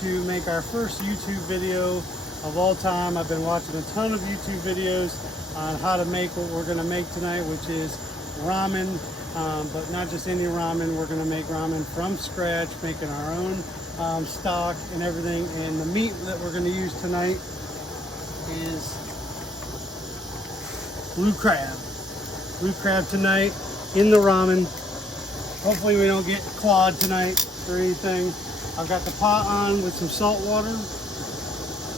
to make our first YouTube video of all time. I've been watching a ton of YouTube videos on how to make what we're going to make tonight, which is ramen, but not just any ramen. We're going to make ramen from scratch, making our own stock and everything. And the meat that we're going to use tonight is blue crab. Blue crab tonight in the ramen. Hopefully we don't get clawed tonight or anything. I've got the pot on with some salt water.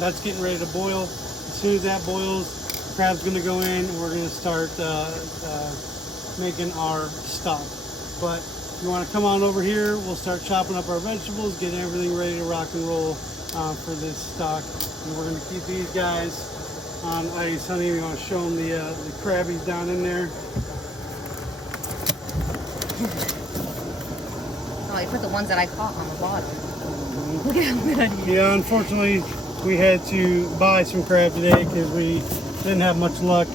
That's getting ready to boil. As soon as that boils, the crab's going to go in and we're going to start making our stock. But if you want to come on over here, we'll start chopping up our vegetables, getting everything ready to rock and roll for this stock. And we're going to keep these guys on ice. Honey, you want to show them the crabbies down in there? Oh, I put the ones that I caught on the bottom. Look at how good. Yeah, unfortunately, we had to buy some crab today because we didn't have much luck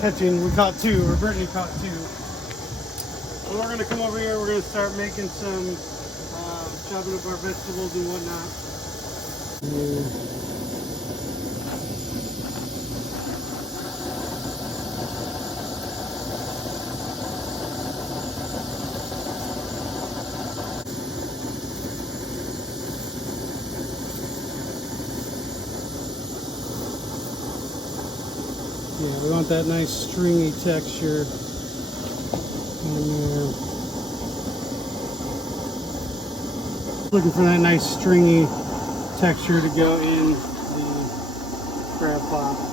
catching. We caught two, or Brittany caught two. So we're going to come over here. We're going to start making some, chopping up our vegetables and whatnot. Yeah, we want that nice stringy texture in there. Looking for that nice stringy texture to go in the crab pot.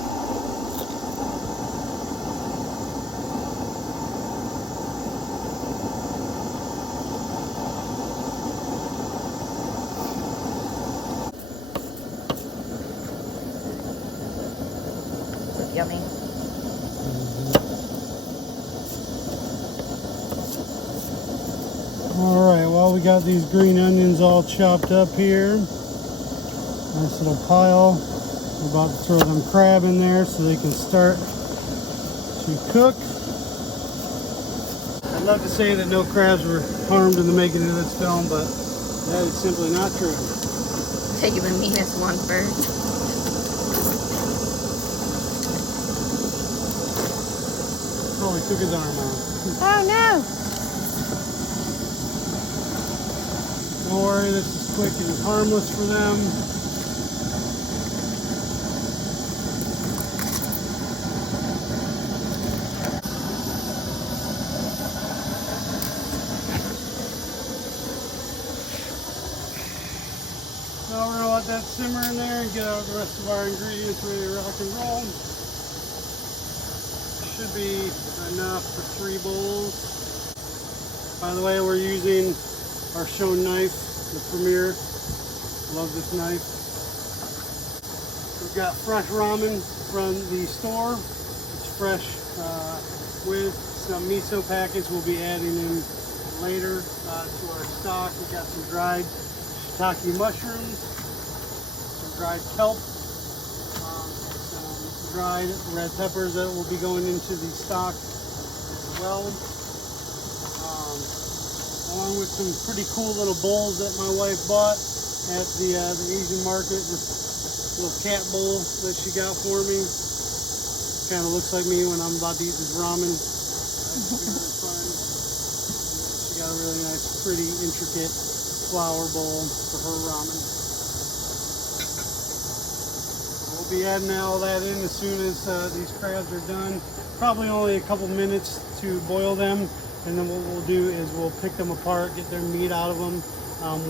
Yummy. Alright, well, we got these green onions all chopped up here. Nice little pile. We're about to throw them crab in there so they can start to cook. I'd love to say that no crabs were harmed in the making of this film, but that is simply not true. Taking the meanest one first. Oh, he took his arm out. Oh no! Don't worry, this is quick and harmless for them. Now we're going to let that simmer in there and get out the rest of our ingredients ready to rock and roll. Should be enough for 3 bowls. By the way, we're using our Shown knife, the Premier. Love this knife. We've got fresh ramen from the store. It's fresh with some miso packets we'll be adding in later to our stock. We've got some dried shiitake mushrooms, some dried kelp, dried red peppers that will be going into the stock as well, along with some pretty cool little bowls that my wife bought at the Asian market. This little cat bowl that she got for me. Kind of looks like me when I'm about to eat this ramen. That's really fun. She got a really nice, pretty, intricate flower bowl for her ramen. Be adding all that in as soon as these crabs are done. Probably only a couple minutes to boil them, and then what we'll do is we'll pick them apart, get their meat out of them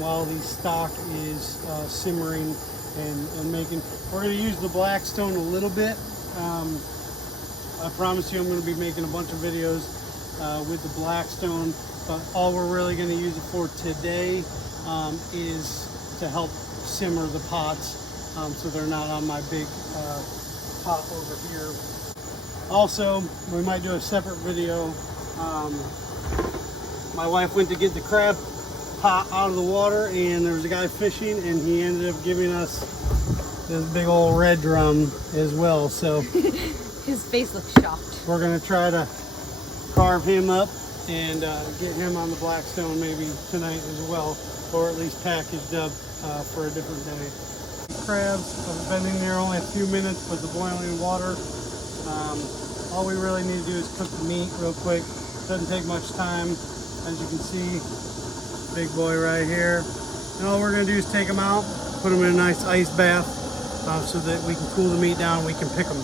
while the stock is simmering and making. We're going to use the Blackstone a little bit. I promise you I'm going to be making a bunch of videos with the Blackstone, but all we're really going to use it for today is to help simmer the pots. So they're not on my big pot over here. Also, we might do a separate video. My wife went to get the crab pot out of the water, and there was a guy fishing, and he ended up giving us this big old red drum as well. So his face looks shocked. We're gonna try to carve him up and get him on the Blackstone maybe tonight as well, or at least packaged up for a different day. Crabs have been in there only a few minutes with the boiling water. All we really need to do is cook the meat real quick. Doesn't take much time. As you can see, big boy right here. And all we're gonna do is take them out, put them in a nice ice bath so that we can cool the meat down and we can pick them.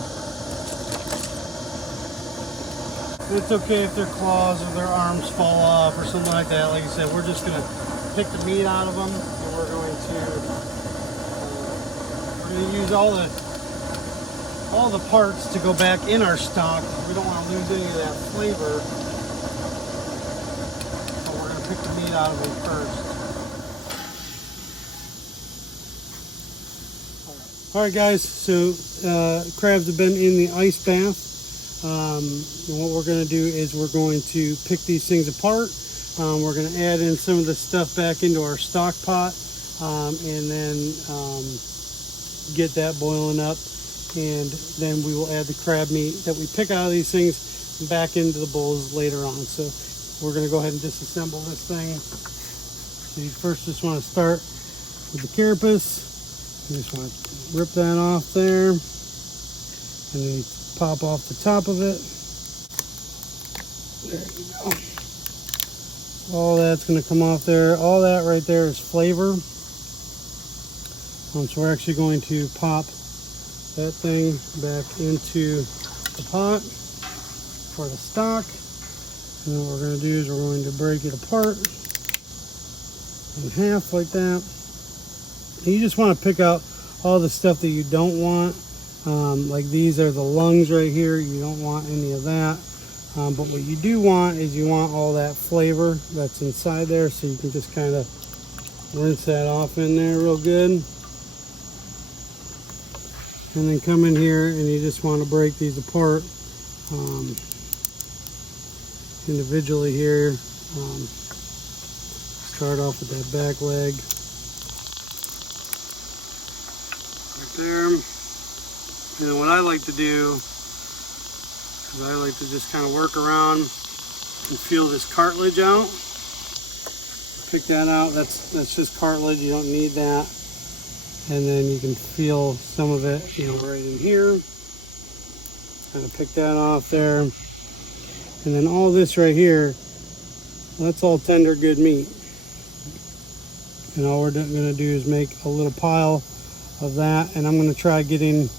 It's okay if their claws or their arms fall off or something like that. Like I said, we're just gonna pick the meat out of them, and we're going to use all the parts to go back in our stock. We don't want to lose any of that flavor, so we're gonna pick the meat out of them first. All right, guys. So crabs have been in the ice bath. And what we're going to do is we're going to pick these things apart. We're going to add in some of the stuff back into our stock pot, and then get that boiling up, and then we will add the crab meat that we pick out of these things back into the bowls later on. So we're going to go ahead and disassemble this thing. So you first just want to start with the carapace. You just want to rip that off there, and then pop off the top of it. There you go. All that's going to come off there. All that right there is flavor. So we're actually going to pop that thing back into the pot for the stock. And then what we're going to do is we're going to break it apart in half like that. And you just want to pick out all the stuff that you don't want. Like these are the lungs right here. You don't want any of that. But what you do want is you want all that flavor that's inside there, so you can just kind of rinse that off in there real good. And then come in here and you just want to break these apart individually here. Start off with that back leg. Right there. And what I like to do is I like to just kind of work around and peel this cartilage out. Pick that out. That's just cartilage. You don't need that. And then you can feel some of it, right in here. Kind of pick that off there. And then all this right here, that's all tender, good meat. And all we're going to do is make a little pile of that. And I'm going to try getting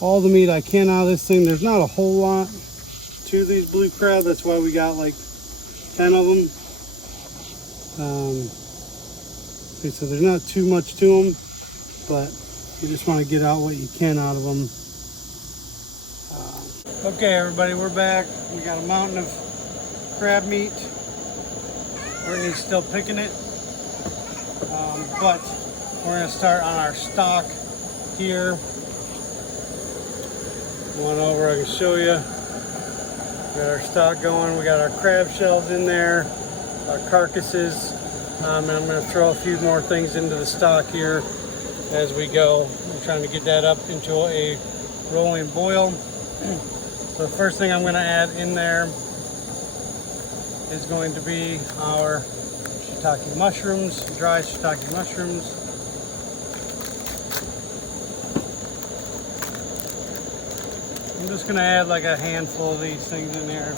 all the meat I can out of this thing. There's not a whole lot to these blue crab. That's why we got like 10 of them. Okay, so there's not too much to them, but you just want to get out what you can out of them. Okay, everybody, we're back. We got a mountain of crab meat. Brittany's still picking it, but we're going to start on our stock here. One over, I can show you. We got our stock going. We got our crab shells in there, our carcasses, and I'm going to throw a few more things into the stock here as we go. I'm trying to get that up into a rolling boil. So the first thing I'm going to add in there is going to be our shiitake mushrooms, dry shiitake mushrooms. I'm just going to add like a handful of these things in there.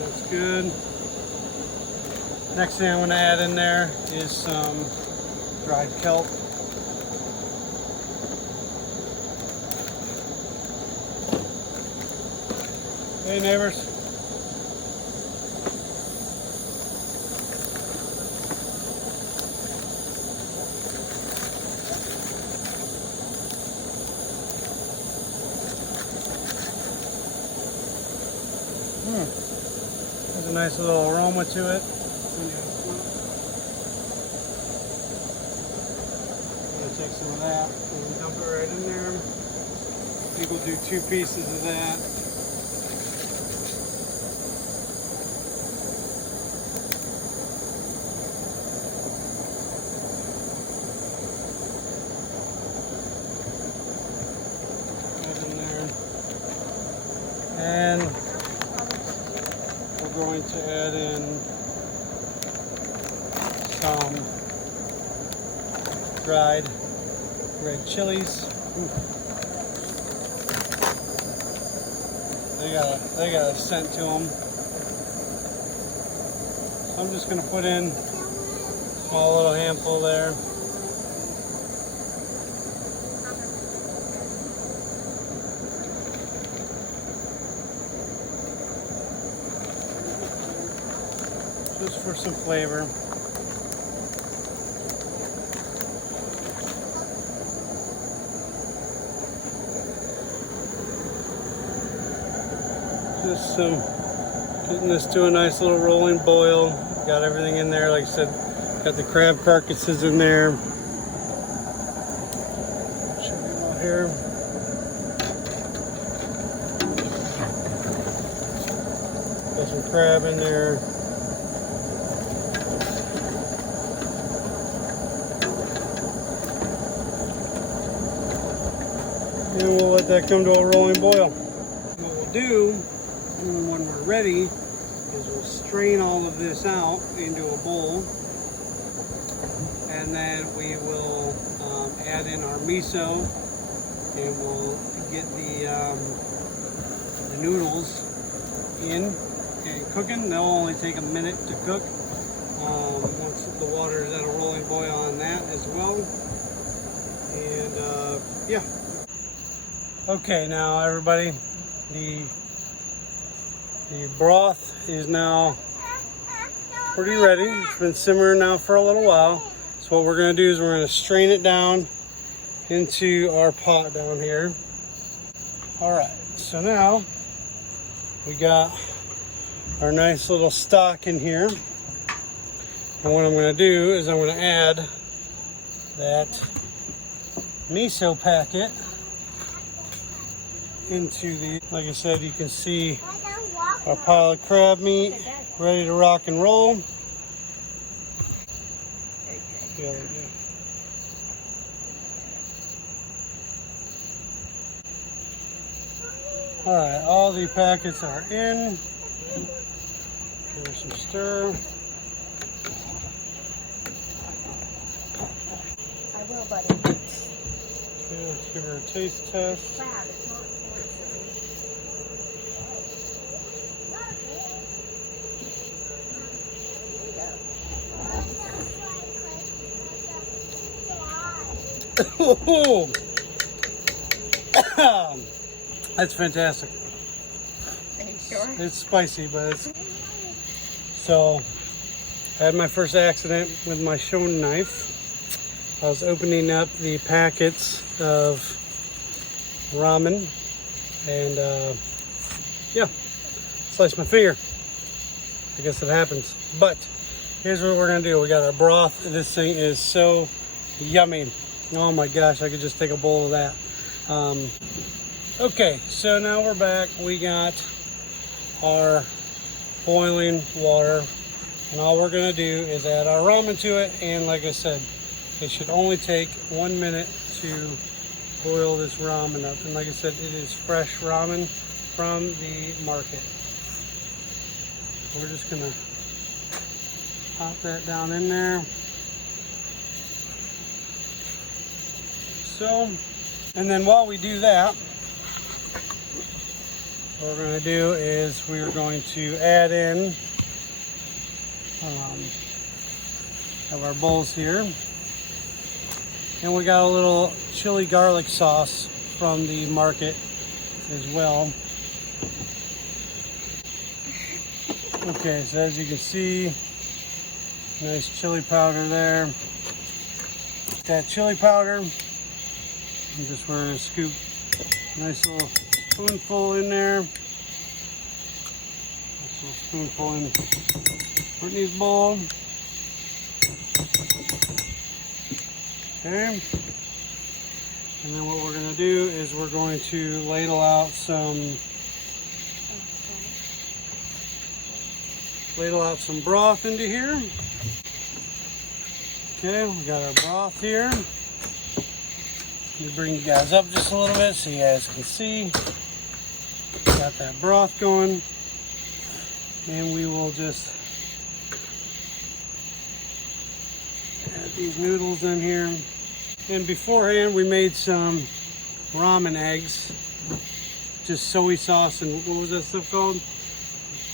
That's good. Next thing I'm going to add in there is some dried kelp. Hey neighbors. There's a nice little aroma to it. I'm gonna take some of that and dump it right in there. I think we'll do 2 pieces of that. to add in some dried red chilies. They got a scent to them. So I'm just going to put in a small little handful there. Just for some flavor. Just getting this to a nice little rolling boil. Got everything in there, like I said, got the crab carcasses in there. Show you all here. Got some crab in there. And we'll let that come to a rolling boil. What we'll do when we're ready is we'll strain all of this out into a bowl, and then we will add in our miso, and we'll get the noodles in and cooking. They'll only take a minute to cook once the water is at a rolling boil on that as well. And yeah. Okay, now everybody, the broth is now pretty ready. It's been simmering now for a little while. So what we're going to do is we're going to strain it down into our pot down here. All right, so now we got our nice little stock in here. And what I'm going to do is I'm going to add that miso packet into the, like I said, you can see our pile of crab meat ready to rock and roll. Yeah, all right, all the packets are in. Give her some stir. I will, buddy. Okay, let's give her a taste test. Oh, that's fantastic. Are you sure? It's spicy, but it's... So, I had my first accident with my shonen knife. I was opening up the packets of ramen, and yeah, sliced my finger. I guess it happens. But here's what we're gonna do. We got our broth. This thing is so yummy. Oh my gosh, I could just take a bowl of that. Okay, so now we're back. We got our boiling water, and all we're gonna do is add our ramen to it. And like I said, it should only take 1 minute to boil this ramen up. And like I said, it is fresh ramen from the market. We're just gonna pop that down in there. So, and then while we do that, what we're going to do is we're going to add in have our bowls here, and we got a little chili garlic sauce from the market as well. Okay, so as you can see, nice chili powder there. That chili powder, I'm just going to scoop a nice little spoonful in there. Nice little spoonful in Brittany's bowl. Okay. And then what we're going to do is we're going to ladle out some broth into here. Okay, we got our broth here. Let me bring you guys up just a little bit so you guys can see. Got that broth going. And we will just add these noodles in here. And beforehand we made some ramen eggs. Just soy sauce and what was that stuff called?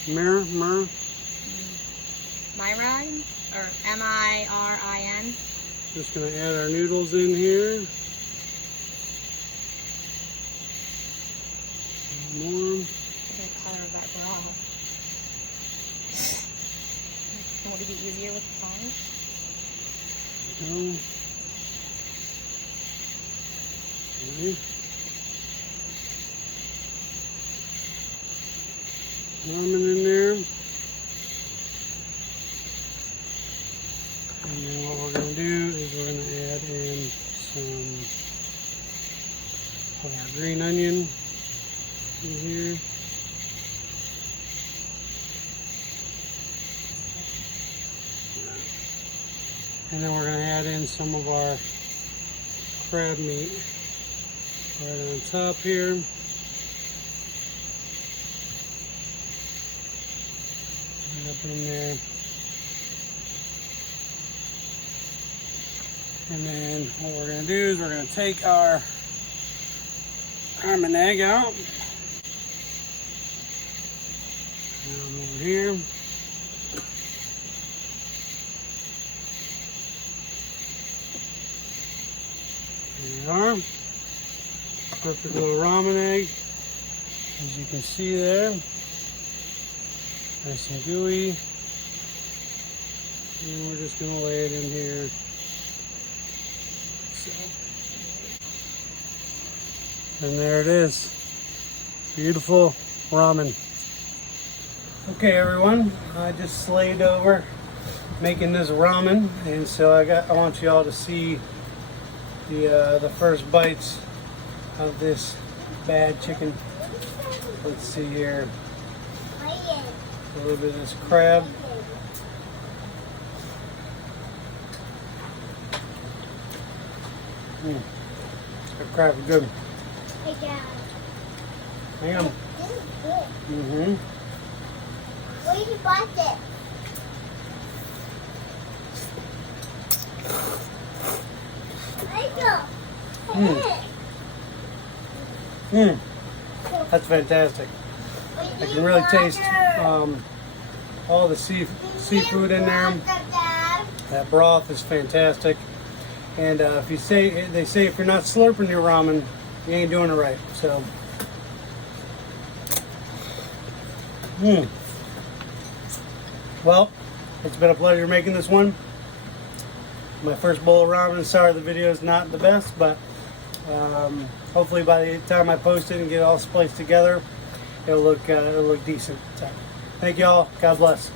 Mirin? Mirin? Or M-I-R-I-N? Just gonna add our noodles in here. More. The color of that broth. And would it be easier with the tongs? No. Okay. Ramen in there. And then what we're going to do is we're going to add in some of our green onion in here. And then we're going to add in some of our crab meat right on top here. Up in there. And then what we're going to do is we're going to take our ramen egg out. Down over here. There we are. Perfect little ramen egg. As you can see there. Nice and gooey. And we're just going to lay it in here. So. And there it is. Beautiful ramen. Okay everyone, I just slayed over making this ramen, and so I want you all to see the first bites of this bad chicken. Let's see here. A little bit of this crab. That crab is good. Hey, Dad. Hang on. This is good. Mm-hmm. Where did you buy it? That's fantastic. I can really taste all the seafood in there. That broth is fantastic. And if you say, they say if you're not slurping your ramen, you ain't doing it right. So, well, it's been a pleasure making this one. My first bowl of ramen. Sorry the video is not the best, but hopefully by the time I post it and get it all spliced together, it'll look decent. So, thank you all. God bless.